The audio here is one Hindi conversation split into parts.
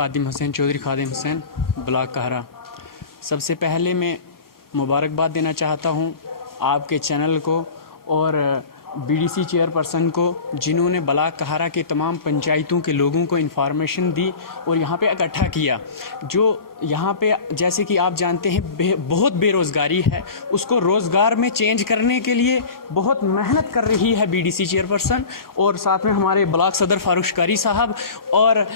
खादिम हुसैन चौधरी खादिम हुसैन ब्लॉक कहरा। सबसे पहले मैं मुबारकबाद देना चाहता हूँ आपके चैनल को और बीडीसी चेयरपर्सन को, जिन्होंने ब्लॉक कहरा के तमाम पंचायतों के लोगों को इन्फॉर्मेशन दी और यहाँ पे इकट्ठा किया। जो यहाँ पे जैसे कि आप जानते हैं बहुत बेरोज़गारी है, उसको रोज़गार में चेंज करने के लिए बहुत मेहनत कर रही है बीडीसी चेयरपर्सन, और साथ में हमारे ब्लॉक सदर फारूक शिकारी साहब और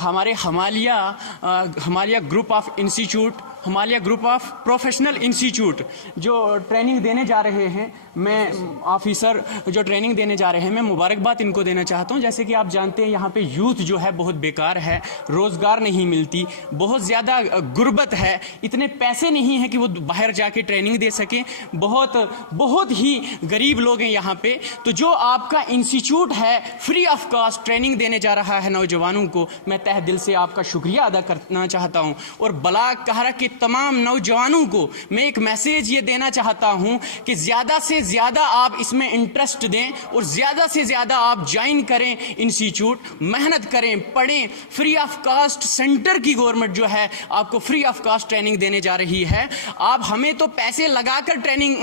हमारे Himalaya group of institute, Himalaya group of professional institute जो ट्रेनिंग देने जा रहे हैं, मैं ऑफिसर जो ट्रेनिंग देने जा रहे हैं, मैं मुबारकबाद इनको देना चाहता हूं। जैसे कि आप जानते हैं यहाँ पे यूथ जो है बहुत बेकार है, रोज़गार नहीं मिलती, बहुत ज़्यादा गुर्बत है, इतने पैसे नहीं हैं कि वो बाहर जाके ट्रेनिंग दे सकें, बहुत ही गरीब लोग हैं यहाँ पे। तो जो आपका इंस्टीट्यूट है फ्री ऑफ कॉस्ट ट्रेनिंग देने जा रहा है नौजवानों को, मैं तहे दिल से आपका शुक्रिया अदा करना चाहता हूँ। और ब्लॉक कहरा के तमाम नौजवानों को मैं एक मैसेज ये देना चाहता हूँ कि ज़्यादा से ज़्यादा आप इसमें इंटरेस्ट दें और ज़्यादा से ज़्यादा आप ज्वाइन करें इंस्टीट्यूट, मेहनत करें, पढ़ें। फ्री ऑफ कास्ट सेंटर की गवर्नमेंट जो है आपको फ्री ऑफ कास्ट ट्रेनिंग देने जा रही है। आप हमें तो पैसे लगाकर ट्रेनिंग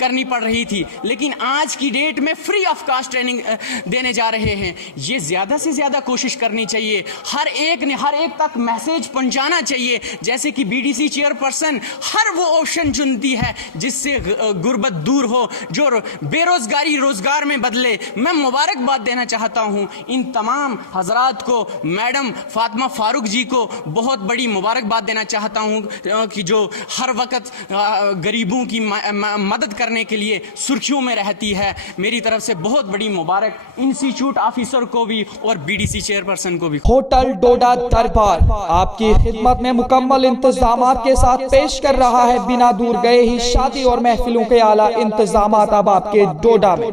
करनी पड़ रही थी, लेकिन आज की डेट में फ्री ऑफ कास्ट ट्रेनिंग देने जा रहे हैं। ये ज़्यादा से ज़्यादा कोशिश करनी चाहिए, हर एक तक मैसेज पहुंचाना चाहिए। जैसे कि बीडीसी चेयरपर्सन हर वो ऑप्शन चुनती है जिससे गुर्बत दूर हो, जो बेरोजगारी रोजगार में बदले। मैं मुबारकबाद देना चाहता हूं इन तमाम हजरात को, मैडम फातिमा फारूक जी को बहुत बड़ी मुबारकबाद देना चाहता हूं कि जो हर वक्त गरीबों की मदद करने के लिए सुर्खियों में रहती है। मेरी तरफ से बहुत बड़ी मुबारक इंस्टीट्यूट ऑफिसर को भी और बीडीसी चेयरपर्सन को भी। होटल डोडा दरबार आपकी खिदमत में मुकम्मल इंतजाम के साथ पेश कर रहा है। बिना दूर गए ही शादी और महफिलों के आला इंतजाम अब आपके डोडा में।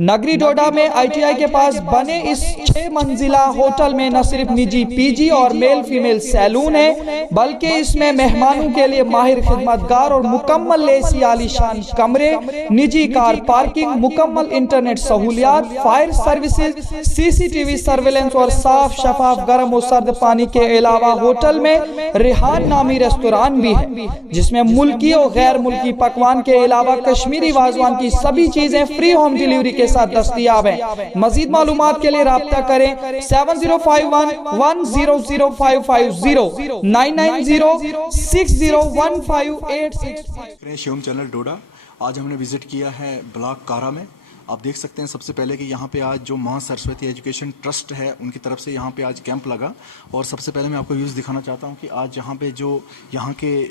नगरी डोडा में आईटीआई के पास बने इस 6 मंजिला होटल में न सिर्फ निजी पीजी और मेल फीमेल सैलून है, बल्कि इसमें मेहमानों के लिए माहिर खिदमतगार और मुकम्मल एसी आलीशान कमरे, निजी कार पार्किंग, मुकम्मल इंटरनेट सहूलियात, फायर सर्विसेज, सीसीटीवी सर्वेलेंस और साफ शफाफ गर्म और सर्द पानी के अलावा होटल में रिहान नामी रेस्तोरां भी है, जिसमें मुल्की और गैर मुल्की पकवान के अलावा कश्मीरी वाजवान की सभी चीजें फ्री होम डिलीवरी के साथ दस्तयाब है। मजीद मालूमात के लिए राब्ता करें 7051100550 9906015865। शिवम चैनल डोडा। आज हमने विजिट किया है ब्लॉक कहरा में। आप देख सकते हैं सबसे पहले कि यहाँ पे आज जो मां सरस्वती एजुकेशन ट्रस्ट है उनकी तरफ से यहाँ पे आज कैंप लगा। और सबसे पहले मैं आपको व्यूज़ दिखाना चाहता हूँ कि आज यहाँ पे जो यहाँ के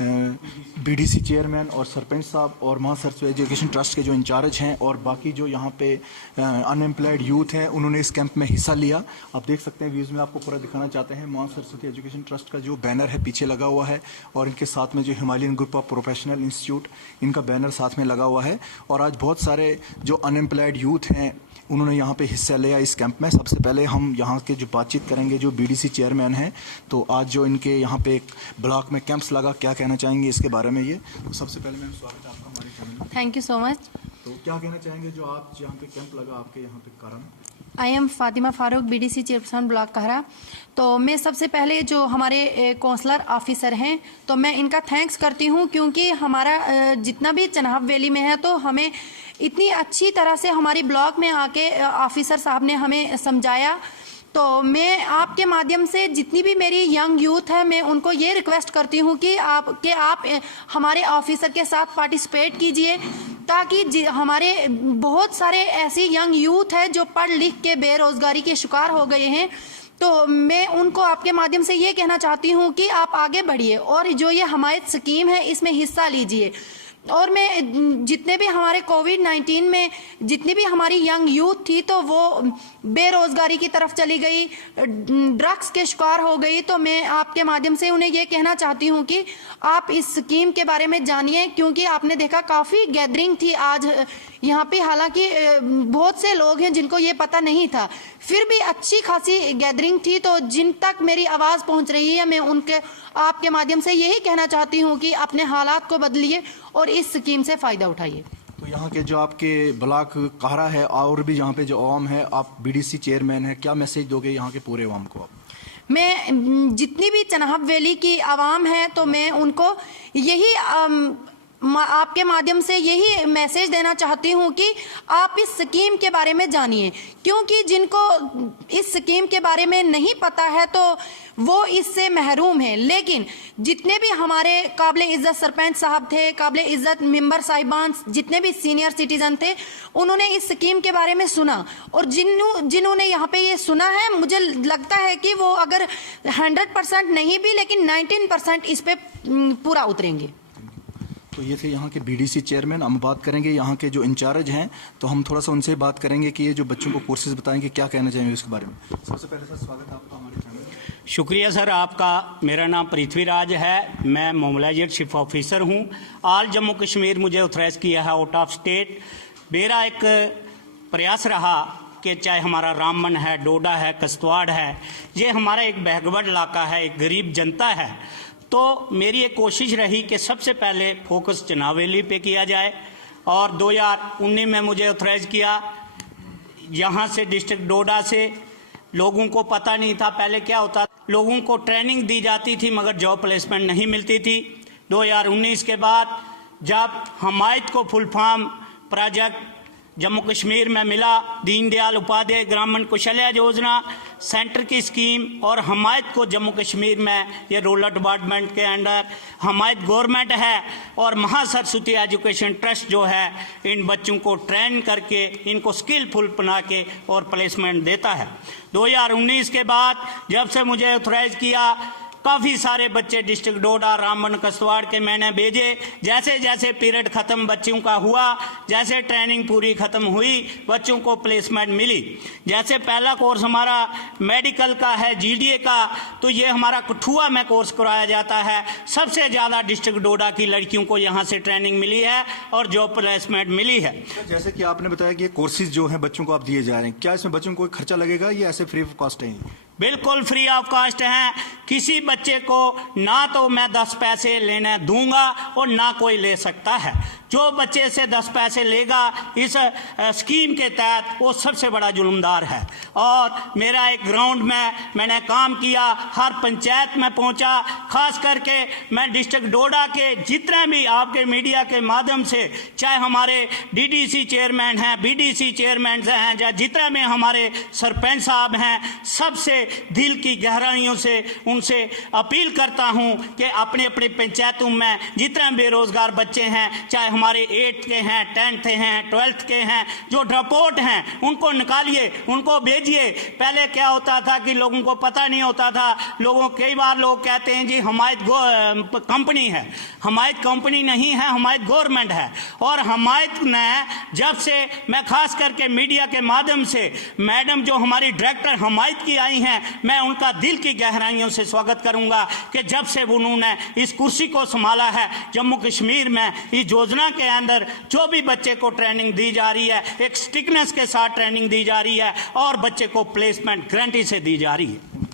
बीडीसी चेयरमैन और सरपंच साहब और मां सरस्वती एजुकेशन ट्रस्ट के जो इंचार्ज हैं और बाकी जो यहाँ पे अनएम्प्लॉयड यूथ हैं, उन्होंने इस कैंप में हिस्सा लिया। आप देख सकते हैं व्यूज़ में आपको पूरा दिखाना चाहते हैं। मां सरस्वती एजुकेशन ट्रस्ट का जो बैनर है पीछे लगा हुआ है, और इनके साथ में जो Himalayan group of professional institute, इनका बैनर साथ में लगा हुआ है। और आज बहुत सारे जो अनएम्प्लॉयड यूथ हैं उन्होंने यहाँ पे हिस्सा लिया इस कैंप में। सबसे पहले हम यहाँ के जो बातचीत करेंगे जो बीडीसी चेयरमैन हैं, तो आज जो इनके यहाँ पे एक ब्लॉक में कैंप्स लगा, क्या कहना चाहेंगे इसके बारे में। ये तो सबसे पहले मैम स्वागत है आपका हमारे चैनल में। Thank you so much. तो क्या कहना चाहेंगे जो आप यहाँ पे कैंप लगा आपके यहाँ पे कहरा में। I am Fatima Farooq, BDC chairperson block कहरा। तो मैं सबसे पहले जो हमारे काउंसलर ऑफिसर हैं, तो मैं इनका थैंक्स करती हूँ, क्योंकि हमारा जितना भी चनाब वैली में है तो हमें इतनी अच्छी तरह से हमारी ब्लॉक में आके ऑफिसर साहब ने हमें समझाया। तो मैं आपके माध्यम से जितनी भी मेरी यंग यूथ है, मैं उनको ये रिक्वेस्ट करती हूँ कि आप हमारे ऑफिसर के साथ पार्टिसिपेट कीजिए, ताकि हमारे बहुत सारे ऐसी यंग यूथ है जो पढ़ लिख के बेरोजगारी के शिकार हो गए हैं। तो मैं उनको आपके माध्यम से ये कहना चाहती हूँ कि आप आगे बढ़िए और जो ये हमायत स्कीम है इसमें हिस्सा लीजिए। और मैं जितने भी हमारे कोविड-19 में जितनी भी हमारी यंग यूथ थी, तो वो बेरोजगारी की तरफ चली गई, ड्रग्स के शिकार हो गई, तो मैं आपके माध्यम से उन्हें ये कहना चाहती हूँ कि आप इस स्कीम के बारे में जानिए, क्योंकि आपने देखा काफ़ी गैदरिंग थी आज यहाँ पे। हालांकि बहुत से लोग हैं जिनको ये पता नहीं था, फिर भी अच्छी खासी गैदरिंग थी। तो जिन तक मेरी आवाज़ पहुँच रही है, मैं उनके आपके माध्यम से यही कहना चाहती हूँ कि अपने हालात को बदलिए और इस स्कीम से फ़ायदा उठाइए। तो यहाँ के जो आपके ब्लॉक कहरा है और भी यहाँ पे जो आवाम है, आप बीडीसी चेयरमैन है, क्या मैसेज दोगे यहाँ के पूरे आवाम को आप। मैं जितनी भी चनाब वैली की आवाम है तो मैं उनको यही आपके माध्यम से यही मैसेज देना चाहती हूँ कि आप इस स्कीम के बारे में जानिए, क्योंकि जिनको इस स्कीम के बारे में नहीं पता है तो वो इससे महरूम हैं। लेकिन जितने भी हमारे काबिल इज़्ज़त सरपंच साहब थे, काबिल इज़्ज़त मेंबर साहिबान, जितने भी सीनियर सिटीज़न थे, उन्होंने इस स्कीम के बारे में सुना, और जिन्होंने यहाँ पे ये सुना है, मुझे लगता है कि वो अगर 100% नहीं भी लेकिन 19% इस पे पूरा उतरेंगे। तो ये थे यहाँ के बीडीसी चेयरमैन। हम बात करेंगे यहाँ के जो इंचार्ज हैं, तो हम थोड़ा सा उनसे बात करेंगे कि ये जो बच्चों को कोर्सेज बताएंगे क्या कहना चाहेंगे इसके बारे में। सबसे पहले सर स्वागत है आपका हमारे चैनल में। शुक्रिया सर आपका। मेरा नाम पृथ्वीराज है, मैं मोबिलाइजेड शिप ऑफिसर हूँ। ऑल जम्मू कश्मीर मुझे ऑथराइज किया है आउट ऑफ स्टेट। मेरा एक प्रयास रहा कि चाहे हमारा रामबन है, डोडा है, किश्तवाड़ है, ये हमारा एक बैकवर्ड इलाका है, एक गरीब जनता है, तो मेरी एक कोशिश रही कि सबसे पहले फोकस चनाब वैली पे किया जाए। और 2019 में मुझे ऑथराइज किया यहाँ से, डिस्ट्रिक्ट डोडा से। लोगों को पता नहीं था पहले क्या होता, लोगों को ट्रेनिंग दी जाती थी मगर जॉब प्लेसमेंट नहीं मिलती थी। 2019 के बाद जब हमायत को full form project Jammu Kashmir में मिला, दीनदयाल उपाध्याय ग्रामीण कौशल्या योजना सेंटर की स्कीम, और हमायत को जम्मू कश्मीर में ये रूरल डिपार्टमेंट के अंडर हमायत गवर्नमेंट है, और महासरस्वती एजुकेशन ट्रस्ट जो है इन बच्चों को ट्रेन करके इनको स्किलफुल बना के और प्लेसमेंट देता है। 2019 के बाद जब से मुझे ऑथराइज किया, काफ़ी सारे बच्चे डिस्ट्रिक्ट डोडा, रामबन, किश्तवाड़ के मैंने भेजे। जैसे जैसे पीरियड ख़त्म बच्चों का हुआ, जैसे ट्रेनिंग पूरी ख़त्म हुई, बच्चों को प्लेसमेंट मिली। जैसे पहला कोर्स हमारा मेडिकल का है, जीडीए का, तो ये हमारा कठुआ में कोर्स कराया जाता है। सबसे ज़्यादा डिस्ट्रिक्ट डोडा की लड़कियों को यहाँ से ट्रेनिंग मिली है और जॉब प्लेसमेंट मिली है। जैसे कि आपने बताया कि ये कोर्सेज जो हैं बच्चों को आप दिए जा रहे हैं, क्या इसमें बच्चों को कोई खर्चा लगेगा या ऐसे फ्री ऑफ कॉस्ट है? बिल्कुल फ्री ऑफ कॉस्ट हैं। किसी बच्चे को ना तो मैं 10 पैसे लेने दूंगा और ना कोई ले सकता है। जो बच्चे से 10 पैसे लेगा इस स्कीम के तहत वो सबसे बड़ा जुल्मदार है। और मेरा एक ग्राउंड में मैंने काम किया, हर पंचायत में पहुंचा, खास करके मैं डिस्ट्रिक्ट डोडा के जितने भी आपके मीडिया के माध्यम से, चाहे हमारे डीडीसी चेयरमैन हैं, बीडीसी चेयरमैन हैं, या जितने में हमारे सरपंच साहब हैं, सबसे दिल की गहराइयों से उनसे अपील करता हूं कि अपने अपने पंचायतों में जितने बेरोजगार बच्चे हैं, चाहे हमारे 8th के हैं, 10th हैं, 12th के हैं, जो ड्रॉप आउट हैं, उनको निकालिए, उनको भेजिए। पहले क्या होता था कि लोगों को पता नहीं होता था। कई बार लोग कहते हैं जी हमायत कंपनी है। हमायत कंपनी नहीं है, हमायत गवर्नमेंट है। और हमायत ने जब से, मैं खास करके मीडिया के माध्यम से, मैडम जो हमारी डायरेक्टर हमायत की आई हैं, मैं उनका दिल की गहराइयों से स्वागत करूंगा कि जब से उन्होंने इस कुर्सी को संभाला है जम्मू कश्मीर में, इस योजना के अंदर जो भी बच्चे को ट्रेनिंग दी जा रही है, एक स्टिकनेस के साथ ट्रेनिंग दी जा रही है और बच्चे को प्लेसमेंट गारंटी से दी जा रही है।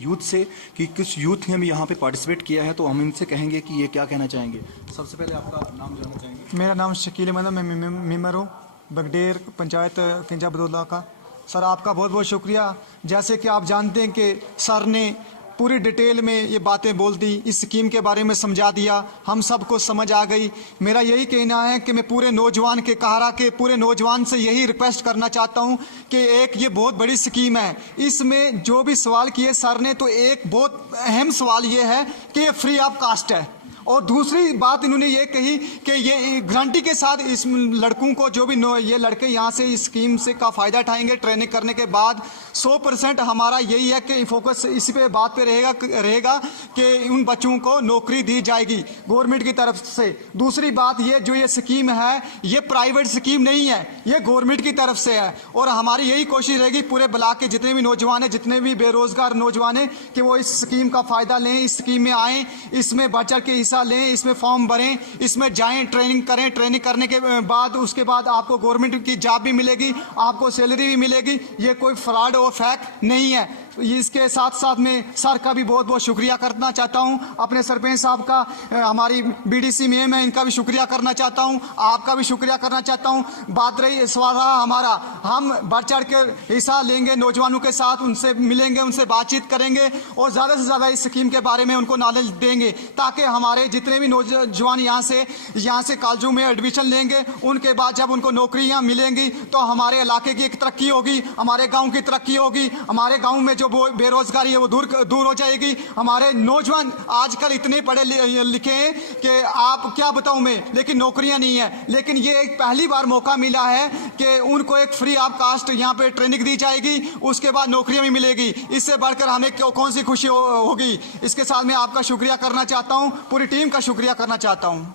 यूथ से कि कुछ यूथ ने भी यहाँ पे पार्टिसिपेट किया है, तो हम इनसे कहेंगे कि ये क्या कहना चाहेंगे। सबसे पहले आपका नाम जानना चाहेंगे। मेरा नाम शकील अहमद है, मैं मेंबर हूँ बगडेर पंचायत किंजा बदौला का। सर आपका बहुत बहुत शुक्रिया। जैसे कि आप जानते हैं कि सर ने पूरी डिटेल में ये बातें बोल दी, इस स्कीम के बारे में समझा दिया, हम सबको समझ आ गई। मेरा यही कहना है कि मैं पूरे नौजवान के कहारा के पूरे नौजवान से यही रिक्वेस्ट करना चाहता हूँ कि एक ये बहुत बड़ी स्कीम है, इसमें जो भी सवाल किए सर ने, तो एक बहुत अहम सवाल ये है कि ये फ्री ऑफ कास्ट है। और दूसरी बात इन्होंने ये कही कि ये गारंटी के साथ इस लड़कों को, जो भी ये लड़के यहाँ से इस स्कीम से का फ़ायदा उठाएंगे, ट्रेनिंग करने के बाद 100% हमारा यही है कि फोकस इसी पे बात पे रहेगा कि उन बच्चों को नौकरी दी जाएगी गवर्नमेंट की तरफ से। दूसरी बात ये, जो ये स्कीम है ये प्राइवेट स्कीम नहीं है, ये गवर्नमेंट की तरफ से है। और हमारी यही कोशिश रहेगी पूरे ब्लॉक के जितने भी नौजवान हैं, जितने भी बेरोजगार नौजवान हैं, कि वो इस स्कीम का फ़ायदा लें, इस स्कीम में आएँ, इसमें बढ़ चढ़ के हिस्सा लें, इसमें फॉर्म भरें, इसमें जाएं, ट्रेनिंग करें। ट्रेनिंग करने के बाद उसके बाद आपको गवर्नमेंट की जॉब भी मिलेगी, आपको सैलरी भी मिलेगी। ये कोई फ्रॉड और फैक नहीं है। इसके साथ साथ में सर का भी बहुत बहुत शुक्रिया करना चाहता हूं, अपने सरपंच साहब का, हमारी बीडीसी में मैं इनका भी शुक्रिया करना चाहता हूं, आपका भी शुक्रिया करना चाहता हूं। बात रही सवाल रहा हमारा, हम बढ़ चढ़ के हिस्सा लेंगे नौजवानों के साथ, उनसे मिलेंगे, उनसे बातचीत करेंगे और ज़्यादा से ज़्यादा इस स्कीम के बारे में उनको नॉलेज देंगे, ताकि हमारे जितने भी नौजवान यहाँ से कॉलेजों में एडमिशन लेंगे, उनके बाद जब उनको नौकरियाँ मिलेंगी तो हमारे इलाके की एक तरक्की होगी, हमारे गाँव की तरक्की होगी, हमारे गाँव में जो बेरोजगारी है वो दूर हो जाएगी। हमारे नौजवान आजकल इतने पढ़े लिखे हैं कि आप क्या बताऊं मैं, लेकिन नौकरियां नहीं है। लेकिन ये एक पहली बार मौका मिला है कि उनको एक फ्री ऑफ कास्ट यहाँ पे ट्रेनिंग दी जाएगी, उसके बाद नौकरियां भी मिलेगी। इससे बढ़कर हमें कौन सी खुशी होगी। इसके साथ मैं आपका शुक्रिया करना चाहता हूँ, पूरी टीम का शुक्रिया करना चाहता हूँ।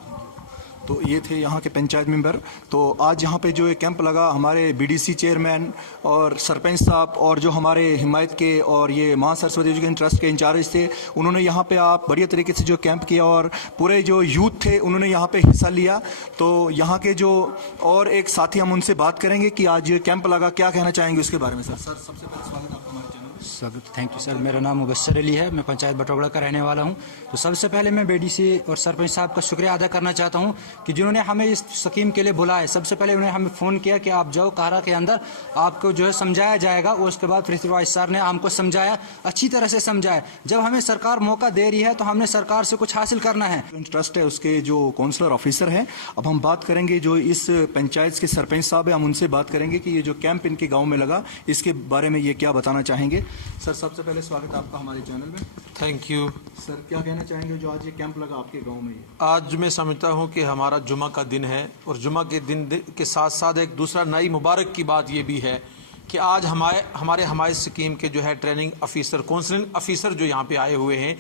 तो ये थे यहाँ के पंचायत मेंबर। तो आज यहाँ पे जो ये कैंप लगा, हमारे बीडीसी चेयरमैन और सरपंच साहब और जो हमारे हिमायत के और ये मां सरस्वती एजुकेशन ट्रस्ट के इंचार्ज थे, उन्होंने यहाँ पे आप बढ़िया तरीके से जो कैंप किया और पूरे जो यूथ थे उन्होंने यहाँ पे हिस्सा लिया। तो यहाँ के जो और एक साथी, हम उनसे बात करेंगे कि आज ये कैंप लगा, क्या कहना चाहेंगे उसके बारे में। सर सबसे पहले स्वागत है आपका हमारे चैनल में। Thank you sir. मेरा नाम मुबस्सर अली है, मैं पंचायत बटोगड़ा का रहने वाला हूं। तो सबसे पहले मैं बीडीसी और सरपंच साहब का शुक्रिया अदा करना चाहता हूं कि जिन्होंने हमें इस स्कीम के लिए बुलाया। सबसे पहले उन्होंने हमें फ़ोन किया कि आप जाओ कहरा के अंदर, आपको जो है समझाया जाएगा। और उसके बाद पृथ्वीराज सर ने हमको समझाया, अच्छी तरह से समझाया। जब हमें सरकार मौका दे रही है तो हमने सरकार से कुछ हासिल करना है। ट्रस्ट है उसके जो काउंसलर ऑफिसर हैं, अब हम बात करेंगे जो इस पंचायत के सरपंच साहब हैं, हम उनसे बात करेंगे कि ये जो कैंप इनके गाँव में लगा इसके बारे में ये क्या बताना चाहेंगे। सर सबसे पहले स्वागत है आपका हमारे चैनल में। थैंक यू सर, क्या कहना चाहेंगे जो आज ये कैंप लगा आपके गांव में? आज मैं समझता हूं कि हमारा जुमा का दिन है और जुमा के दिन के साथ साथ एक दूसरा नई मुबारक की बात ये भी है कि आज हमारे हिमायत स्कीम के जो है ट्रेनिंग ऑफिसर, काउंसलिंग ऑफिसर जो यहाँ पे आए हुए हैं,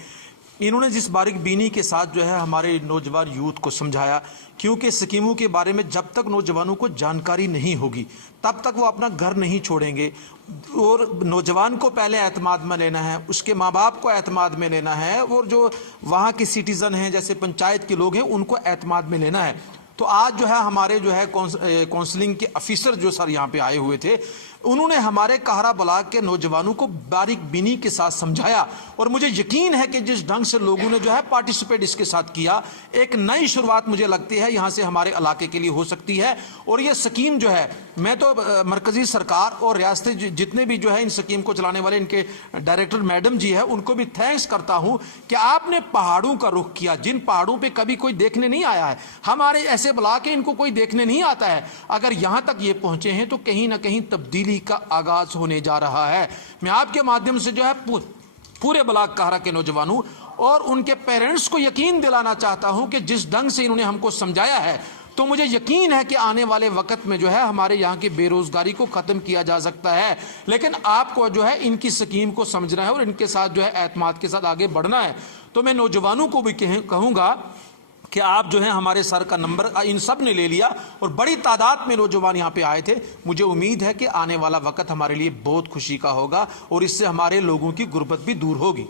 इन्होंने जिस बारीक बीनी के साथ जो है हमारे नौजवान यूथ को समझाया। क्योंकि स्कीमों के बारे में जब तक नौजवानों को जानकारी नहीं होगी तब तक वो अपना घर नहीं छोड़ेंगे। और नौजवान को पहले एतमाद में लेना है, उसके माँ बाप को एतमाद में लेना है, और जो वहाँ के सिटीज़न हैं जैसे पंचायत के लोग हैं उनको एतमाद में लेना है। तो आज जो है हमारे जो है काउंसलिंग के ऑफिसर जो सर यहाँ पे आए हुए थे, उन्होंने हमारे कहरा ब्लॉक के नौजवानों को बारीक बीनी के साथ समझाया। और मुझे यकीन है कि जिस ढंग से लोगों ने जो है पार्टिसिपेट इसके साथ किया, एक नई शुरुआत मुझे लगती है यहाँ से हमारे इलाके के लिए हो सकती है। और ये स्कीम जो है, मैं तो मरकजी सरकार और रियासती जितने भी जो है इन स्कीम को चलाने वाले इनके डायरेक्टर मैडम जी है, उनको भी थैंक्स करता हूँ कि आपने पहाड़ों का रुख किया, जिन पहाड़ों पर कभी कोई देखने नहीं आया है। हमारे ऐसे ब्लॉक है इनको कोई देखने नहीं आता है। अगर यहाँ तक ये पहुँचे हैं तो कहीं ना कहीं तब्दीली का आगाज होने जा रहा है। मैं आपके माध्यम से जो है पूरे ब्लॉक कहरा के नौजवानों और उनके पेरेंट्स को यकीन दिलाना चाहता हूं कि जिस ढंग से इन्होंने हमको समझाया है, तो मुझे यकीन है कि आने वाले वक्त में जो है हमारे यहाँ की बेरोजगारी को खत्म किया जा सकता है। लेकिन आपको जो है इनकी स्कीम को समझना है और इनके साथ जो है एतमाद के साथ आगे बढ़ना है। तो मैं नौजवानों को भी कहूँगा कि आप जो है हमारे सर का नंबर इन सब ने ले लिया और बड़ी तादाद में नौजवान यहाँ पे आए थे। मुझे उम्मीद है कि आने वाला वक्त हमारे लिए बहुत खुशी का होगा और इससे हमारे लोगों की गुर्बत भी दूर होगी।